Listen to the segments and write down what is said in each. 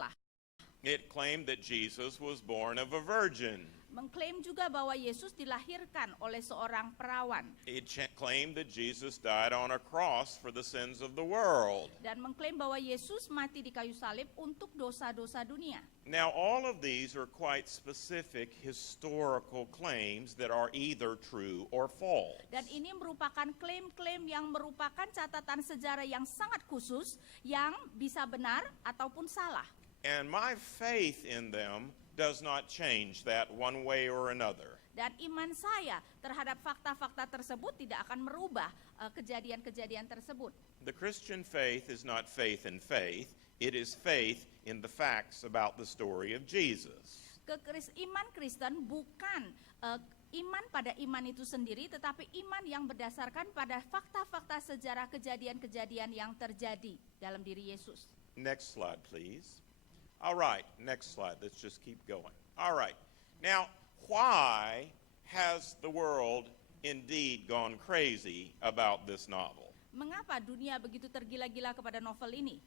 salah. It claimed that Jesus was born of a virgin. Mengklaim juga bahwa Yesus dilahirkan oleh seorang perawan. It claimed that Jesus died on a cross for the sins of the world. Dan mengklaim bahwa Yesus mati di kayu salib untuk dosa-dosa dunia. Now, all of these are quite specific historical claims that are either true or false. Dan ini merupakan klaim-klaim yang merupakan catatan sejarah yang sangat khusus yang bisa benar ataupun salah. And my faith in them does not change that one way or another. Dan iman saya terhadap fakta-fakta tersebut tidak akan merubah kejadian-kejadian tersebut. The Christian faith is not faith in faith, it is faith in the facts about the story of Jesus. Iman Kristen bukan iman pada iman itu sendiri, tetapi iman yang berdasarkan pada fakta-fakta sejarah kejadian-kejadian yang terjadi dalam diri Yesus. Next slide, please. All right, next slide. Let's just keep going. All right. Now, why has the world indeed gone crazy about this novel? Mengapa dunia begitu tergila-gila kepada novel ini?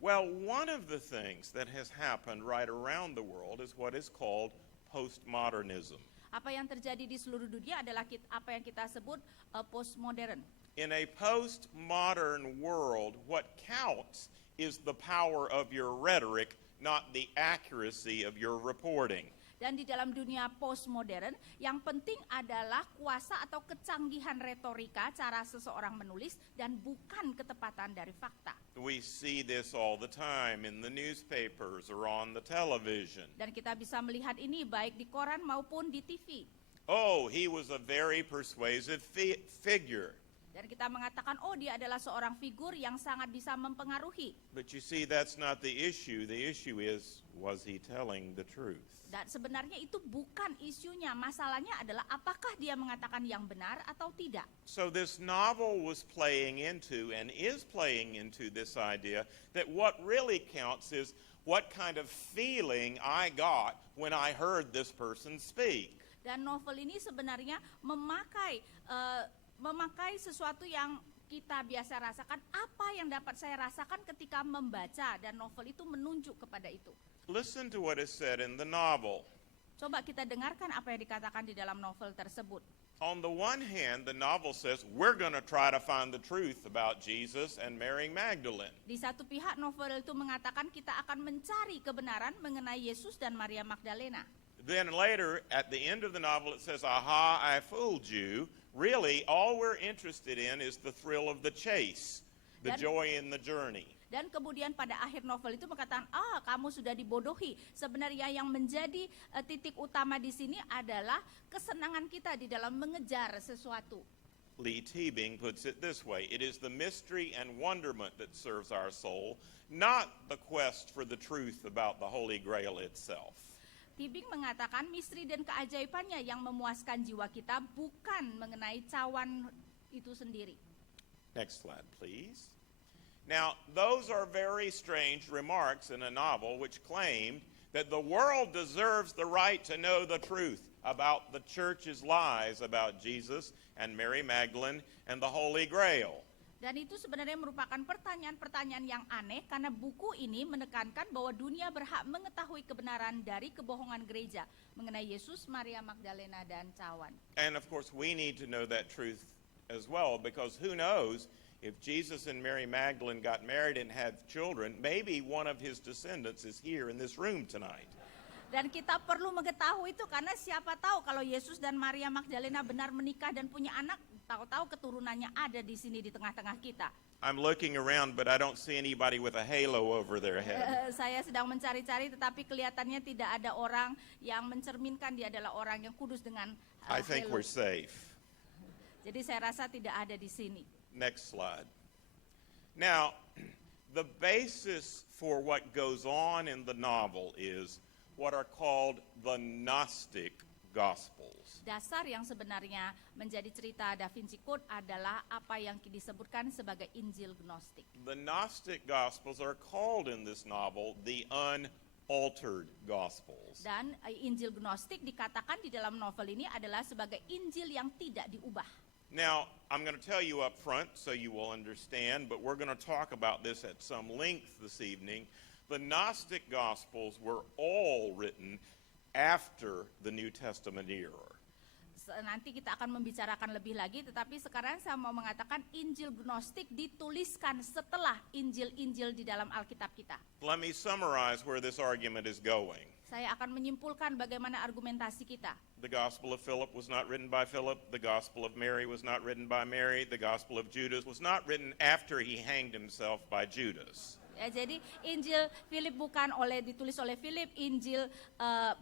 Well, one of the things that has happened right around the world is what is called postmodernism. Apa yang terjadi di seluruh dunia adalah apa yang kita sebut postmodern. In a postmodern world, what counts is the power of your rhetoric, not the accuracy of your reporting. Dan di dalam dunia postmodern, yang penting adalah kuasa atau kecanggihan retorika cara seseorang menulis dan bukan ketepatan dari fakta. We see this all the time in the newspapers or on the television. Dan kita bisa melihat ini baik di koran maupun di TV. Oh, he was a very persuasive figure. Dan kita mengatakan, oh dia adalah seorang figur yang sangat bisa mempengaruhi. But you see, that's not the issue. The issue is, was he telling the truth? Dan sebenarnya itu bukan isunya. Masalahnya adalah apakah dia mengatakan yang benar atau tidak. So this novel was playing into and is playing into this idea that what really counts is what kind of feeling I got when I heard this person speak. Dan novel ini sebenarnya memakai sesuatu yang kita biasa rasakan, apa yang dapat saya rasakan ketika membaca, dan novel itu menunjuk kepada itu. Listen to what is said in the novel. Coba kita dengarkan apa yang dikatakan di dalam novel tersebut. On the one hand, the novel says, we're going to try to find the truth about Jesus and Mary Magdalene. Di satu pihak novel itu mengatakan kita akan mencari kebenaran mengenai Yesus dan Maria Magdalena. Then later, at the end of the novel, it says, aha, I fooled you. Really, all we're interested in is the thrill of the chase, the joy in the journey. Dan kemudian pada akhir novel itu mengatakan, kamu sudah dibodohi. Sebenarnya yang menjadi titik utama di sini adalah kesenangan kita di dalam mengejar sesuatu. Lee Teabing puts it this way, it is the mystery and wonderment that serves our soul, not the quest for the truth about the Holy Grail itself. Teabing mengatakan misteri dan keajaibannya yang memuaskan jiwa kita, bukan mengenai cawan itu sendiri. Next slide, please. Now, those are very strange remarks in a novel which claimed that the world deserves the right to know the truth about the church's lies about Jesus and Mary Magdalene and the Holy Grail. Dan itu sebenarnya merupakan pertanyaan-pertanyaan yang aneh, karena buku ini menekankan bahwa dunia berhak mengetahui kebenaran dari kebohongan gereja mengenai Yesus, Maria Magdalena, dan cawan. And of course we need to know that truth as well, because who knows, if Jesus and Mary Magdalene got married and had children, maybe one of his descendants is here in this room tonight. Dan kita perlu mengetahui itu, karena siapa tahu kalau Yesus dan Maria Magdalena benar menikah dan punya anak, tahu-tahu keturunannya ada di sini di tengah-tengah kita. I'm looking around, but I don't see anybody with a halo over their head. Saya sedang mencari-cari, tetapi kelihatannya tidak ada orang yang mencerminkan dia adalah orang yang kudus dengan I think halo. we're safe. Jadi saya rasa tidak ada di sini. Next slide. Now, the basis for what goes on in the novel is what are called the Gnostic Gospels. Dasar yang sebenarnya menjadi cerita Da Vinci Code adalah apa yang disebutkan sebagai Injil Gnostik. The Gnostic Gospels are called in this novel the unaltered Gospels. Dan Injil Gnostik dikatakan di dalam novel ini adalah sebagai Injil yang tidak diubah. Now, I'm going to tell you up front so you will understand, but we're going to talk about this at some length this evening. The Gnostic Gospels were all written after the New Testament era. Nanti kita akan membicarakan lebih lagi, tetapi sekarang saya mau mengatakan Injil Gnostik dituliskan setelah Injil-Injil di dalam Alkitab kita. Let me summarize where this argument is going. Saya akan menyimpulkan bagaimana argumentasi kita. The Gospel of Philip was not written by Philip. The Gospel of Mary was not written by Mary. The Gospel of Judas was not written after he hanged himself by Judas. Ya, jadi Injil Philip bukan ditulis oleh Philip, Injil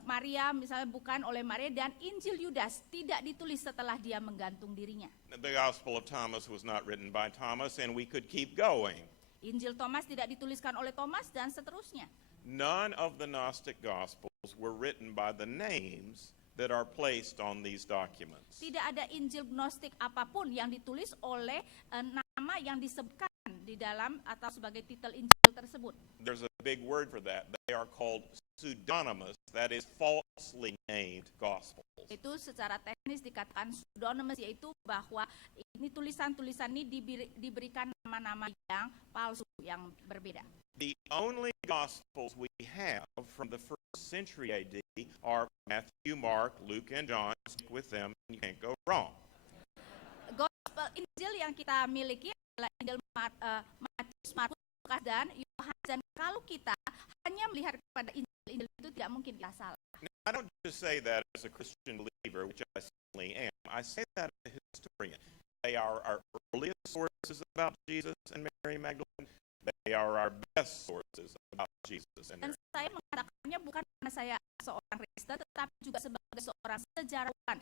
Maria misalnya bukan oleh Maria, dan Injil Yudas tidak ditulis setelah dia menggantung dirinya. The Gospel of Thomas was not written by Thomas, and we could keep going. Injil Thomas tidak dituliskan oleh Thomas, dan seterusnya. None of the Gnostic Gospels were written by the names that are placed on these documents. Tidak ada Injil Gnostik apapun yang ditulis oleh nama yang disebutkan di dalam atau sebagai titel Injil tersebut. There's a big word for that. They are called pseudonymous, that is falsely named gospels. Itu secara teknis dikatakan pseudonymous, yaitu bahwa ini tulisan-tulisan ini diberikan nama-nama yang palsu, yang berbeda. The only gospels we have from the first century AD are Matthew, Mark, Luke, and John. Stick with them, you can't go wrong. Gospel Injil yang kita miliki adalah Injil Matius, Markus, Lukas, dan Yohanes. Dan kalau kita hanya melihat kepada Injil itu tidak mungkin kita salah. Now, I don't just say that as a Christian believer, which I certainly am. I say that as a historian. They are our earliest sources about Jesus and Mary Magdalene. They are our best sources about Jesus and Dan Mary. saya mengatakannya bukan karena saya seorang Kristen, tetapi juga sebagai seorang sejarawan.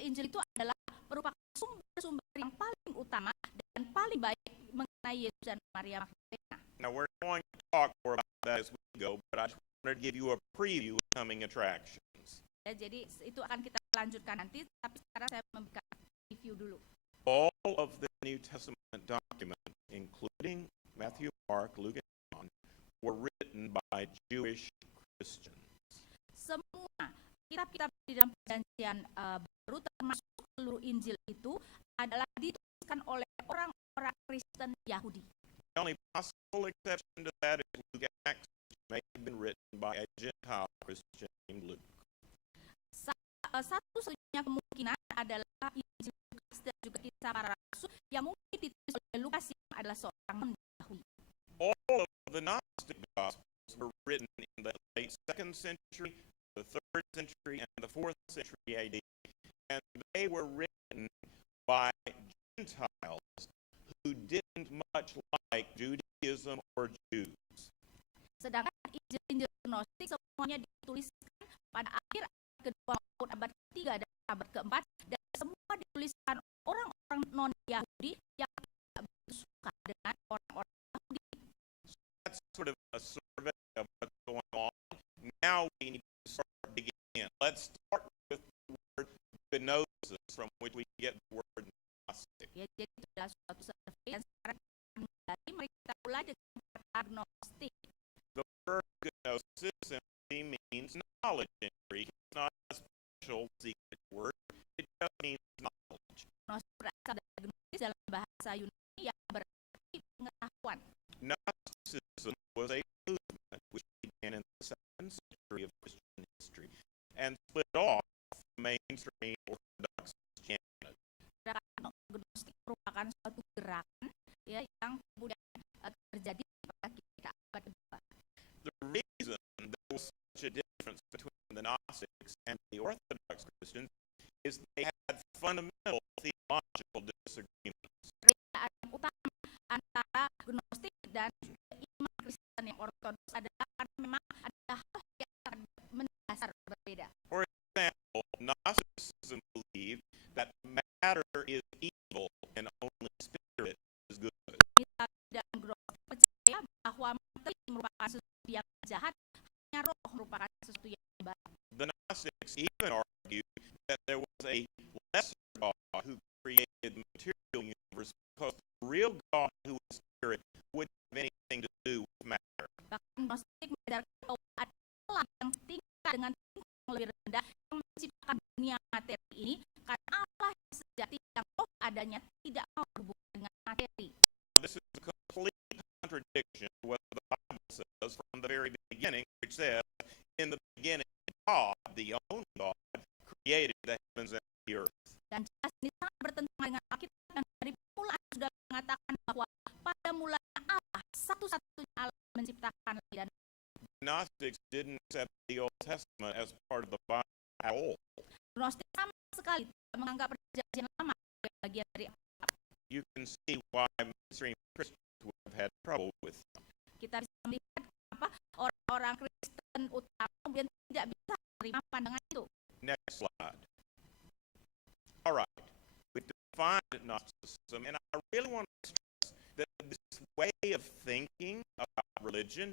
Injil itu adalah merupakan sumber-sumber yang paling utama dan paling baik mengenai Yesus dan Maria Magdalena. Now, we're going to talk more about that as we go, but I just wanted to give you a preview of coming attractions. Ya, jadi itu akan kita lanjutkan nanti, tapi sekarang saya memberikan review dulu. All of the New Testament documents, including Matthew, Mark, Luke, and John, were written by Jewish Christians. Semua kitab-kitab di dalam Perjanjian Baru, termasuk seluruh Injil itu adalah dituliskan oleh orang-orang Kristen Yahudi. The only possible exception to that is Luke Acts, which may have been written by a Gentile Christian named Luke. Satu-satunya kemungkinan adalah Injil Lukas dan juga Kisah Para Rasul yang mungkin ditulis oleh Lukas yang adalah seorang non-Yahudi. All of the Gnostic Gospels were written in the late 2nd century, the 3rd century, and the 4th century AD, and they were written by Gentiles who didn't much like Judaism or Jews. Sedangkan Injil Gnostik semuanya dituliskan pada akhir kedua maupun abad ketiga dan abad keempat, dan semua dituliskan orang-orang non-Yahudi yang tidak begitu suka dengan orang-orang Yahudi. That's sort of a survey of what's going on. Now we need to start digging in. Let's start with the word gnosis, from which we get the word Gnostic. Ya, jadi itu adalah suatu survei yang sekarang mari kita mulai dengan kata agnostik. The word gnosis simply means knowledge in Greek. It's not a special secret word. It just means knowledge. Gnostik berasal dari gnosis dalam bahasa Yunani yang berarti pengetahuan. Gnosticism was a movement which began in the 2nd century of Christian history and split off from mainstream Orthodox Christianity. Gnostik merupakan suatu gerakan ya yang kemudian terjadi pada kita abad kedua. The reason there was such a difference between the Gnostics and the Orthodox Christians is they had fundamental theological disagreements. Perbedaan utama antara Gnostik dan iman Kristen yang ortodoks adalah karena memang ada hal yang sangat mendasar berbeda. For example, Gnosticism believed that matter is evil and only spirit is good. Misalnya dalam Gnostik percaya bahwa materi merupakan sesuatu yang jahat, hanya roh merupakan sesuatu yang baik. The Gnostics even argued that there was a lesser God who created the material universe because the real God who is spirit wouldn't have anything to do with matter. Bahkan Gnostik mengajarkan bahwa ada Allah yang tingkat dengan tingkat yang lebih rendah yang menciptakan dunia materi ini, karena Allah yang sejati yang roh adanya tidak mau berhubungan dengan materi. This is a complete contradiction to what the Bible says from the very which says, in the beginning, God, the only God, created the heavens and the earth. Dan jelas ini sangat bertentangan dengan Alkitab yang dari permulaan sudah mengatakan bahwa pada mulanya Allah, satu-satunya Allah menciptakan langit dan The Gnostics didn't accept the Old Testament as part of the Bible at all. Gnostik sama sekali tidak menganggap Perjanjian Lama sebagai bagian dari Alkitab. You can see why mainstream Christians would have had trouble with them. Kita bisa melihat kenapa orang-orang Kristen utama kemudian tidak bisa menerima pandangan itu. Next slide. All right, we've defined Gnosticism, and I really want to stress that this way of thinking about religion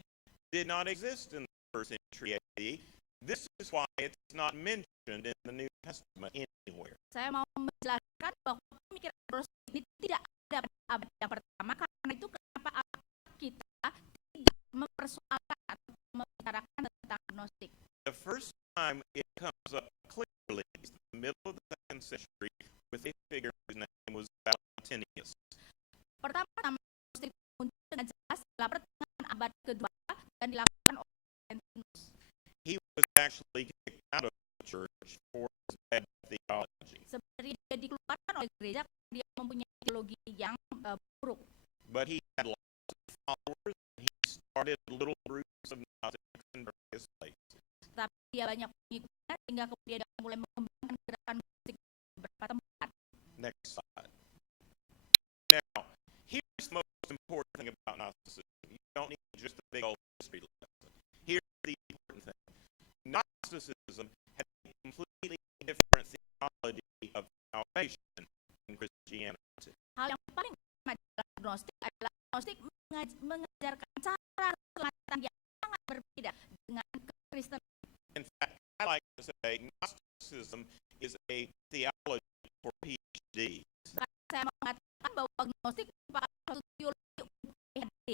did not exist in the first century AD. This is why it's not mentioned in the New Testament anywhere. Saya mau menjelaskan bahwa pemikiran Gnostik ini tidak ada pada abad yang pertama, karena itu kenapa kita tidak mempersoalkan atau membicarakan tentang Gnostik. The first time it comes up clearly is in the middle of the second century with a figure whose name was Valentinius. Pertama-tama Gnostik muncul dengan jelas setelah pertengahan abad kedua dan dilakukan oleh Valentinius. He was actually kicked out of the church for his bad theology. Sebenarnya dia dikeluarkan oleh gereja karena dia mempunyai teologi yang buruk. But he had lots of followers, and he started little groups of Gnostics in various places. Tapi dia banyak pengikutnya sehingga kemudian dia mulai mengembangkan gerakan Gnostik di beberapa tempat. Next slide. Now, here's the most important thing about Gnosticism. You don't need just a big old history lesson. Here's the important thing. Gnosticism had a completely different theology of salvation in Christianity. Hal yang paling utama dalam Gnostik adalah Gnostik mengajarkan cara keselamatan yang sangat berbeda dengan Kristen. In fact, I like to say Gnosticism is a theology for Ph.D. Saya mengatakan bahwa Gnostik merupakan suatu teologi untuk Ph.D.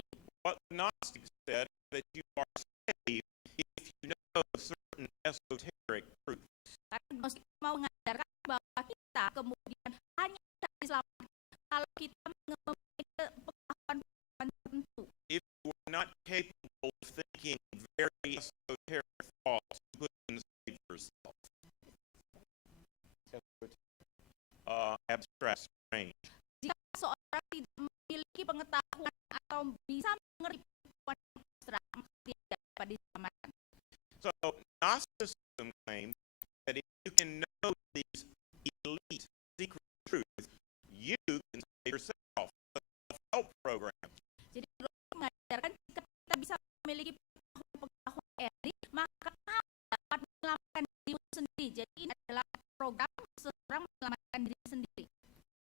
What Gnostics said that you are saved if you know certain esoteric truths. Karena Gnostik mau mengajarkan bahwa kita kemudian hanya bisa diselamatkan kalau kita memiliki pengetahuan tertentu. If you are not capable of thinking very esoteric thoughts, you couldn't save yourself. Abstract, strange. Jika seorang tidak memiliki pengetahuan atau bisa mengerti pengetahuan abstrak, dia tidak dapat diselamatkan. So Gnosticism claimed that if you can know these elite secret truths, you can save yourself. The self-help program. Jadi Gnostik mengajarkan jika kita bisa memiliki pengetahuan elit, maka kita dapat menyelamatkan diri sendiri. Jadi ini adalah program seseorang menyelamatkan diri sendiri.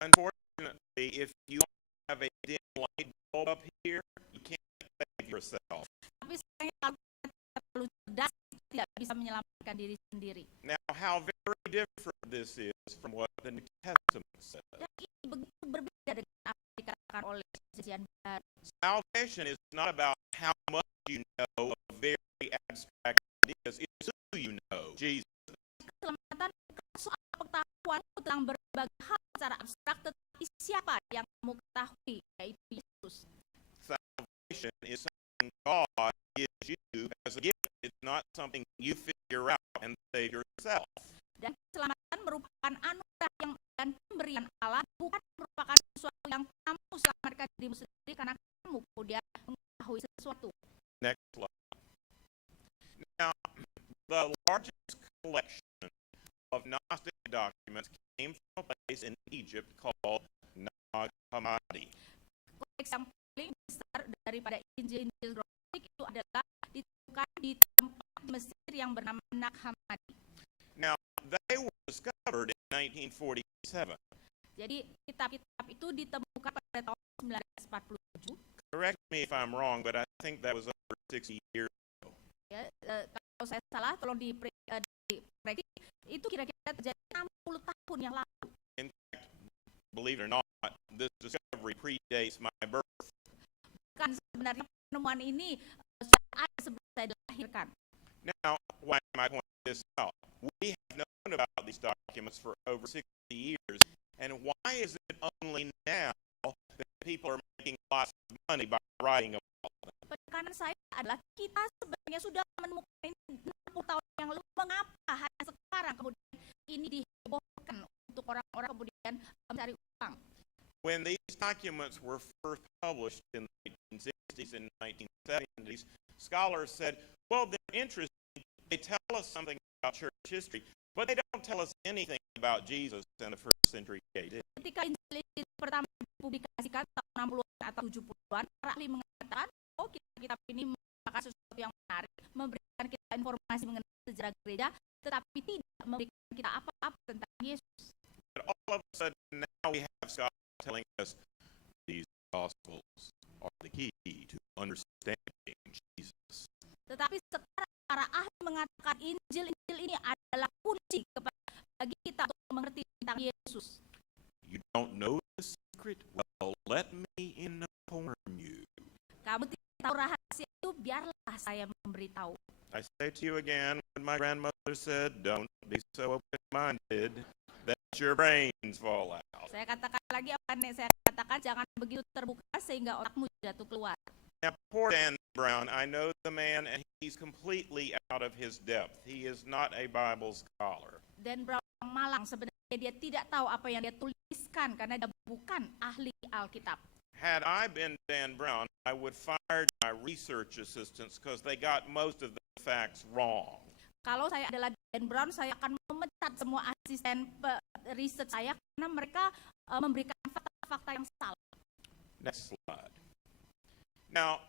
Unfortunately, if you have a dim light bulb up here, you can't save yourself. Tapi sayangnya kalau kita terlalu cerdas, tidak bisa menyelamatkan diri sendiri. Now, how very different this is from what the New Testament says. Dan ini begitu berbeda dengan apa yang dikatakan oleh Perjanjian Baru. Salvation is not about how much you know of very abstract ideas. It's who you know, Jesus. Keselamatan bukan soal pengetahuanmu tentang berbagai hal secara abstrak, tetapi siapa yang kamu ketahui, yaitu Yesus. Salvation is something God gives you as a gift. It's not something you figure out and save yourself. Dan keselamatan merupakan anugerah dan pemberian Allah, bukan merupakan sesuatu yang kamu selamatkan dirimu sendiri karena kamu kemudian mengetahui sesuatu. Next slide. Now, the largest collection of Gnostic documents came from a place in Egypt called Nag Hammadi. Koleksi yang paling besar daripada injil-injil Gnostik itu adalah ditemukan di tempat di Mesir yang bernama Nag Hammadi. Now, they were discovered in 1947. Jadi kitab-kitab itu ditemukan pada tahun 1947. Correct me if I'm wrong, but I think that was over 60 years ago. Ya, kalau saya salah, tolong dikoreksi. Itu kira-kira terjadi 60 tahun yang lalu. In fact, believe it or not, this discovery predates my birth. Kan sebenarnya penemuan ini sudah ada sebelum saya dilahirkan. Now, why am I pointing this out? We have known about these documents for over 60 years, and why is it only now that people are making lots of money by writing about them? Penekanan saya adalah kita sebenarnya sudah menemukan ini dihebohkan untuk orang-orang kemudian mencari uang. When these documents were first published in the 1960s and 1970s, scholars said, well, they're interesting. They tell us something about church history, but they don't tell us anything about Jesus in the first century AD. Ketika Injil pertama dipublikasikan tahun 60-an atau 70-an, para ahli mengatakan, oh kitab ini merupakan sesuatu yang menarik, memberikan kita informasi mengenai sejarah gereja, tetapi tidak memberikan kita apa-apa tentang Yesus. But all of a sudden, now we have scholars telling us these gospels are the key to understanding Jesus. Tetapi sekarang para ahli mengatakan Injil ini adalah kunci bagi kita untuk mengerti tentang Yesus. You don't know the secret? Well, let me inform you. Kamu tidak tahu rahasia itu, biarlah saya memberitahu. I say to you again what my grandmother said, don't be so open-minded that your brains fall out. Saya katakan lagi apa nih, saya katakan jangan begitu terbuka sehingga otakmu jatuh keluar. Now, poor Dan Brown, I know the man, and he's completely out of his depth. He is not a Bible scholar. Dan Brown malang, sebenarnya dia tidak tahu apa yang dia tuliskan karena dia bukan ahli Alkitab. Had I been Dan Brown, I would fire my research assistants because they got most of the facts wrong. Kalau saya adalah Dan Brown, saya akan memecat semua asisten riset saya karena mereka memberikan fakta-fakta yang salah. Next slide. Now,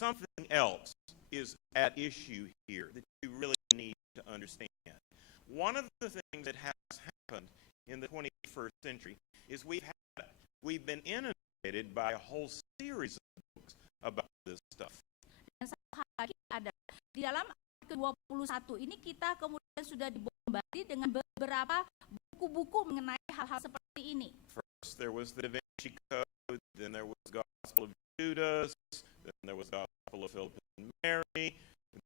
something else is at issue here that you really need to understand. One of the things that has happened in the 21st century is we've been inundated by a whole series of books about this stuff. Dan satu hal lagi ada di dalam ke-21 ini kita kemudian sudah dibombardiri dengan beberapa buku-buku mengenai hal-hal seperti ini. First there was the Da Vinci Code, then there was the Gospel of Judas, then there was the Gospel of Philip and Mary,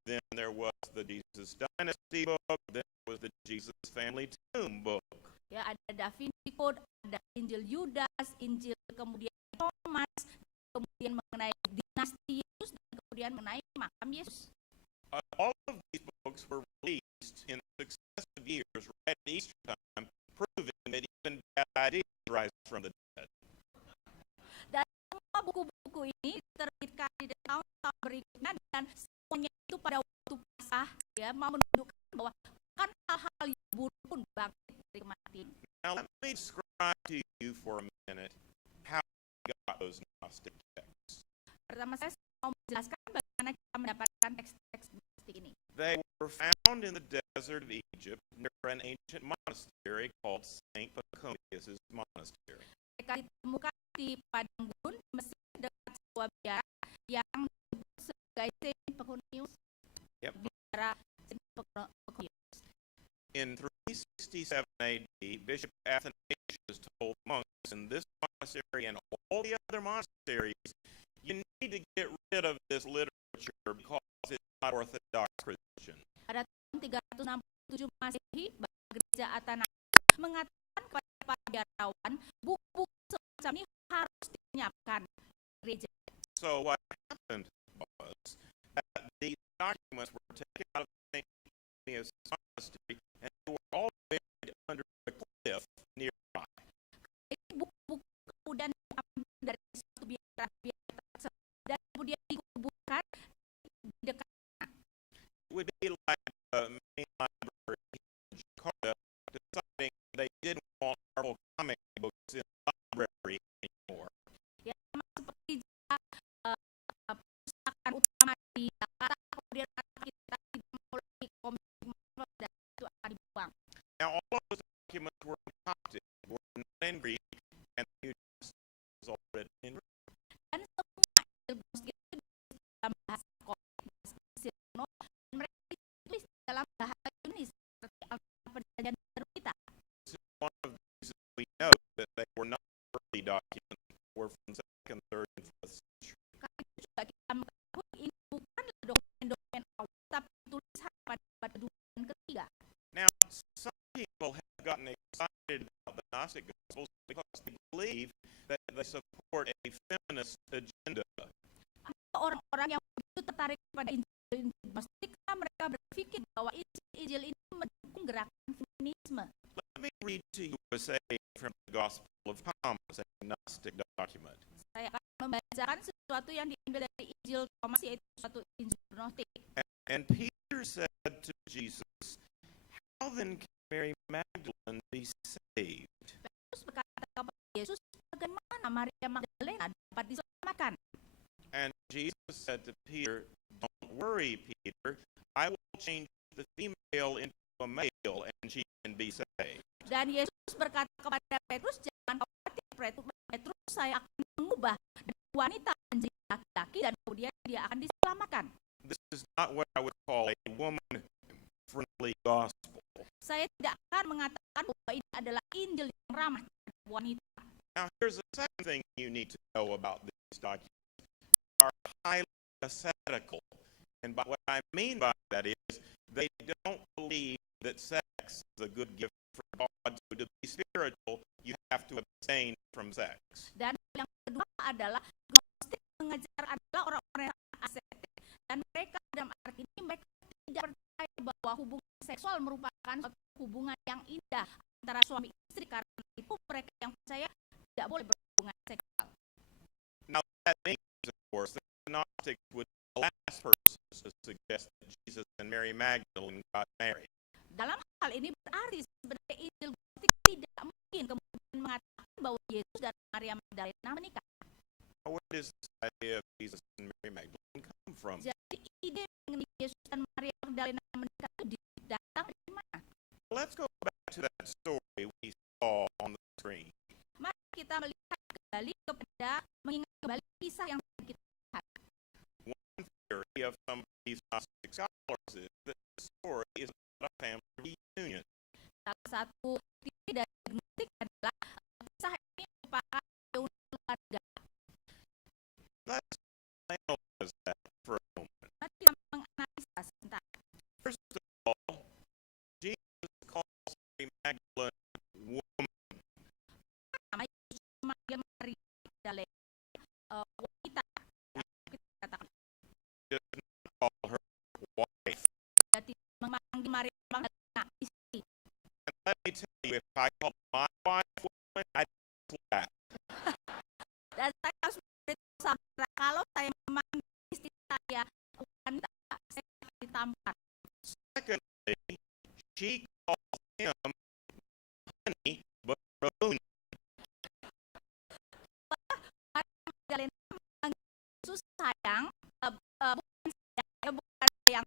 then there was the Jesus Dynasty book, then there was the Jesus Family Tomb book. Ya, ada Da Vinci Code, ada Injil Yudas, Injil kemudian Thomas, kemudian mengenai dinasti Yesus, dan kemudian mengenai makam Yesus. All of these books were released in successive years right at Easter time, proving that even bad ideas rise from the dead. Dan semua buku-buku ini diterbitkan di tahun-tahun berikutnya dan semuanya itu pada waktu Paskah, ya, mau menunjukkan bahwa kan hal-hal yang buruk pun bangkit dari kematian. Now let me describe to you for a minute how we got those Gnostic texts. Pertama saya mau menjelaskan bagaimana kita mendapatkan teks-teks Gnostik ini. They were found in the desert of Egypt near an ancient monastery called Saint Pachomius' monastery. Mereka ditemukan di padang gurun Mesir dekat sebuah biara yang disebut sebagai Saint Pachomius. Yep. Biara Saint Pachomius. In 367 AD, Bishop Athanasius told monks in this monastery and all the other monasteries, you need to get rid of this literature because it's not Orthodox Christian. Pada tahun 367 Masehi, Gereja Athanasius mengatakan kepada para biarawan, buku-buku semacam ini harus dinyapkan gereja. So what happened was that these documents were taken out of the Pachomius monastery and they were all buried under a cliff nearby. Jadi buku-buku kemudian diambil dari suatu biara tersebut dan kemudian dikuburkan di dekat. It would be like the main library in Jakarta deciding they didn't want Marvel comic books in the library anymore. Ya, sama seperti jika pustakaan utama di Jakarta kemudian kita tidak mau lagi komik Marvel dan itu akan dibuang. Now all of those documents were in Coptic, were not in Greek, and the New Testament was all written in Greek. Dan semua Injil Gnostik itu ditulis dalam bahasa Koptik, bahasa Mesir kuno, dan mereka ditulis dalam bahasa Yunani seperti Alkitab Perjanjian Baru kita. This is one of the reasons we know that they were not early documents, were from 2nd, 3rd, and 4th century. Karena itu juga kita mengetahui ini bukanlah dokumen-dokumen awal, tapi tulisan pada abad kedua dan ketiga. Now, some people have gotten excited about the Gnostic Gospels because they believe that they support a feminist agenda. Ada orang-orang yang begitu tertarik pada Injil Gnostik karena mereka berpikir bahwa Injil ini mendukung gerakan feminisme. was saved from the Gospel of Thomas, a Gnostic document. Saya akan membacakan sesuatu yang diambil dari Injil Thomas, yaitu suatu Injil Gnostik. And Peter said to Jesus, "How then can Mary Magdalene be saved?" Petrus berkata kepada Yesus, bagaimana Maria Magdalena dapat diselamatkan? And Jesus said to Peter, "Don't worry, Peter. I will change the female into a male, and she can be saved." Dan Yesus berkata kepada Petrus, jangan khawatir Petrus, saya akan mengubah wanita menjadi laki-laki dan kemudian dia akan diselamatkan. This is not what I would call a woman-friendly gospel. Saya tidak akan mengatakan bahwa ini adalah Injil yang ramah terhadap wanita. Now, here's the second thing you need to know about these documents. They are highly ascetical. And what I mean by that is they don't believe that sex is a good gift for God. So to be spiritual, you have to abstain from sex. Dan yang kedua adalah Gnostik mengajar adalah orang-orang yang asketik, dan mereka dalam arti ini mereka tidak percaya bahwa hubungan seksual merupakan suatu hubungan yang indah antara suami istri, karena itu mereka yang percaya tidak boleh berhubungan seksual. Now that means, of course, that the Gnostics would be the last persons to suggest that Jesus and Mary Magdalene got married. Dalam hal ini berarti sebenarnya Injil Gnostik tidak mungkin kemudian mengatakan bahwa Yesus dan Maria Magdalena menikah. Where does this idea of Jesus and Mary Magdalene come from? Jadi ide mengenai Yesus dan Maria Magdalena menikah itu datang dari mana? Let's go back to that story we saw on the screen. Mari kita melihat kembali kepada mengingat kembali kisah yang kita lihat. One theory of some of these Gnostic scholars is that the story is about a family reunion. Salah satu teori dari Gnostik adalah kisah ini merupakan reuni keluarga. Let's analyze that for a moment. Mari kita menganalisa sebentar. First of all, Jesus calls Mary Magdalene woman. Pertama, Yesus memanggil Maria Magdalena wanita. Kita katakan He does not call her wife. dia tidak memanggil Maria Magdalena istri. And let me tell you, if I call my wife woman, I'd laugh. Dan saya harus beritahu saudara, kalau saya memanggil istri saya wanita, saya akan ditampar. Secondly, she calls him honey, but Rabuni. Maria Magdalena memanggil Yesus sayang, bukan sayang,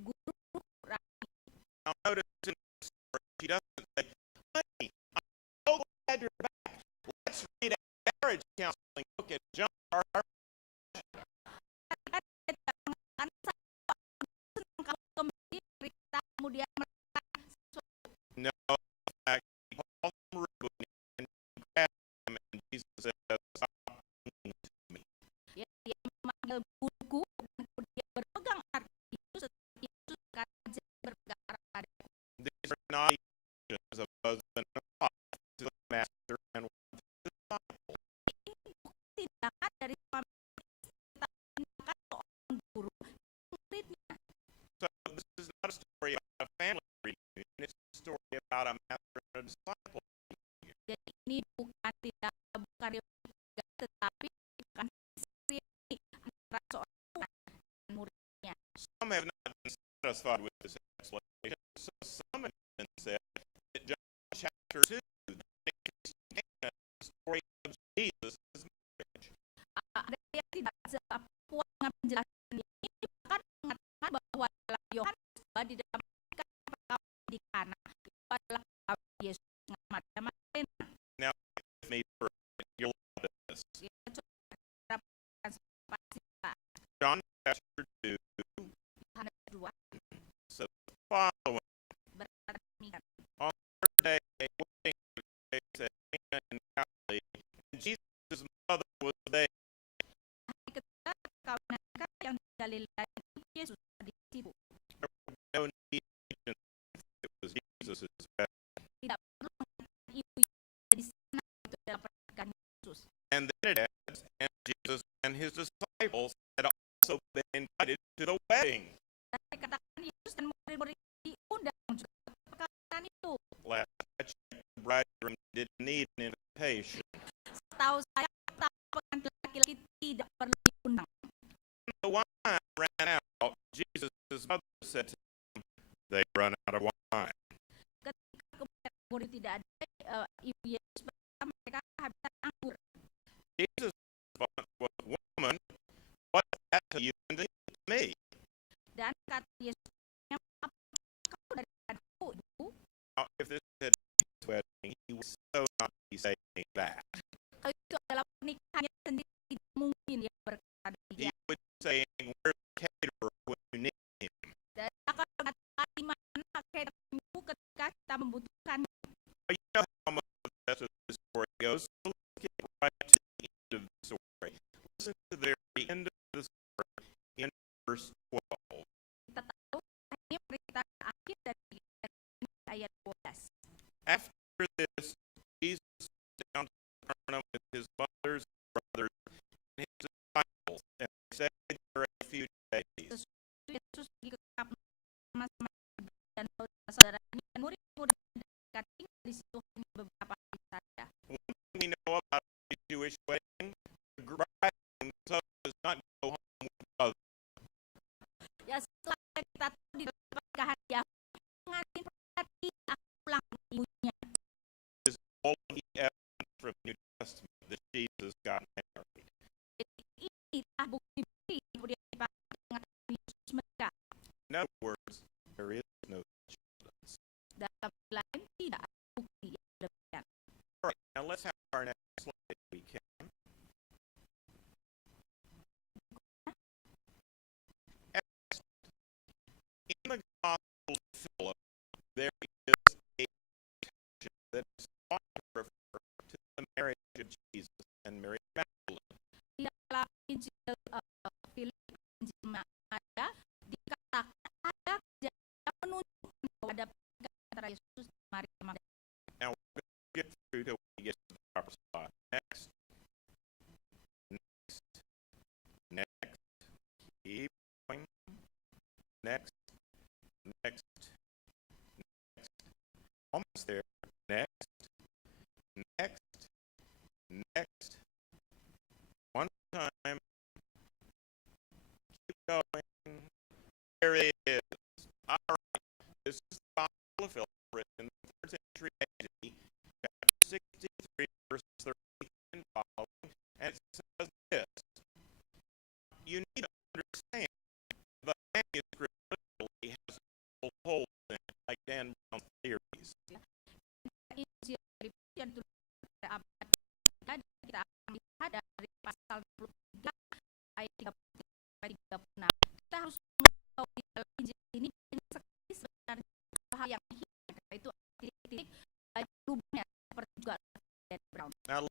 guru. Now notice in the story, she doesn't say, "Honey, I'm so glad you're back. Let's read a marriage counseling book and jump our Kemudian No, in fact, he calls him Rabuni and he grabs him and Jesus says, "Stop clinging to me." dia memanggil guruku dan kemudian berpegang erat Yesus kata berpegang erat padaku. These are not emotions of husband and wife to the master and wife to the disciple. Ini bukan tindakan dari suami istri, tetapi tindakan seorang guru muridnya. So this is not a story about a family reunion. It's a story about a master and a disciple. Jadi ini bukan reuni keluarga, tetapi bukan reuni antara seorang tua dan muridnya. Some have not been satisfied with this explanation, so some have even said that John chapter 2 contains the story of Jesus' marriage. Ada yang tidak puas dengan penjelasan ini, bahkan mengatakan bahwa dalam Yohanes di dalam perkawinan di Kana itu adalah perkawinan Yesus dengan Maria Magdalena. Now, with me for a minute, you'll love this. Kita coba perhatikan seperti kita. John chapter 2 Yohanes 2 says the following. berkata demikian. On the third day, a wedding took place at Cana in Galilee, and Jesus' mother was there. Hari ketiga perkawinan mereka yang di Galilea itu Yesus di situ. There was no need to mention it was Jesus' wedding. Tidak perlu mengatakan ibu di sana itu adalah pernikahan Yesus. And then it adds, and Jesus and his disciples had also been invited to the wedding. Dan dikatakan Yesus dan murid-murid diundang juga ke perkawinan itu. Last I checked, the bridegroom didn't need an invitation. Setahu saya, pengantin laki-laki tidak perlu diundang. The wine ran out. Jesus' mother said to him, they run out of wine. Ketika kemudian anggur tidak ada, ibu Yesus berkata mereka kehabisan anggur. Jesus' response was, woman, what does that to you and to me? Dan kata Yesus, apa kamu daripadaku, ibu? Now, if this had been his wedding, he would so not be saying that. Kalau itu adalah pernikahannya sendiri, tidak mungkin dia berkata He demikian. would be saying, where's the caterer when you need him? Dan akan mengatakan di mana cateringmu ketika kita membutuhkan. Well, you know how much of the rest of the story goes, so let's get right to the end of the story. Listen to the very end of the story in verse 12. Kita tahu ini berita akhir dari ayat 12. After this, Jesus went down to Capernaum with his mothers, brothers, and his disciples, and they stayed there a few days. Yesus pergi ke Kapernaum sama dan saudara-saudaranya dan murid-murid mereka tinggal di situ hanya beberapa hari saja. One thing we know about the Jewish wedding, the bridegroom does not go home with the mother. Ya, setelah kita tahu di dalam pernikahan Yahudi, pengantin pria tidak pulang ke ibunya. This is all of the evidence from the New Testament that Jesus got married. Jadi inilah bukti-bukti yang kemudian dipakai mengatakan Yesus menikah. In other words, there is no such evidence. Dalam lain tidak ada bukti yang demikian. All right, now let's have our next slide if we can. In the Gospel of Philip, there is a section that is thought to refer to the marriage of Jesus and Mary Magdalene. Di dalam injil Filip, injil Maya, dikatakan ada kejadian yang menunjukkan bahwa ada pernikahan antara Yesus dan Maria Magdalena. Now we're going to get through till we get to the proper spot. Next. Keep going. Next. Almost there. Next. One time. Keep going. There it is. All right. This is the Gospel of Philip, written in the 3rd century AD, chapter 63, verses 30 and following, and it says this. You need to understand the manuscript literally has multiple holes in it, like Dan Brown's theories. Injil Filip yang ditulis pada abad 3 dan kita akan lihat dari pasal 23 ayat 33 sampai 36. Kita harus mengetahui di dalam Injil ini banyak sekali sebenarnya hal yang hilang, karena itu titik-titik lubangnya seperti juga Dan Brown. Now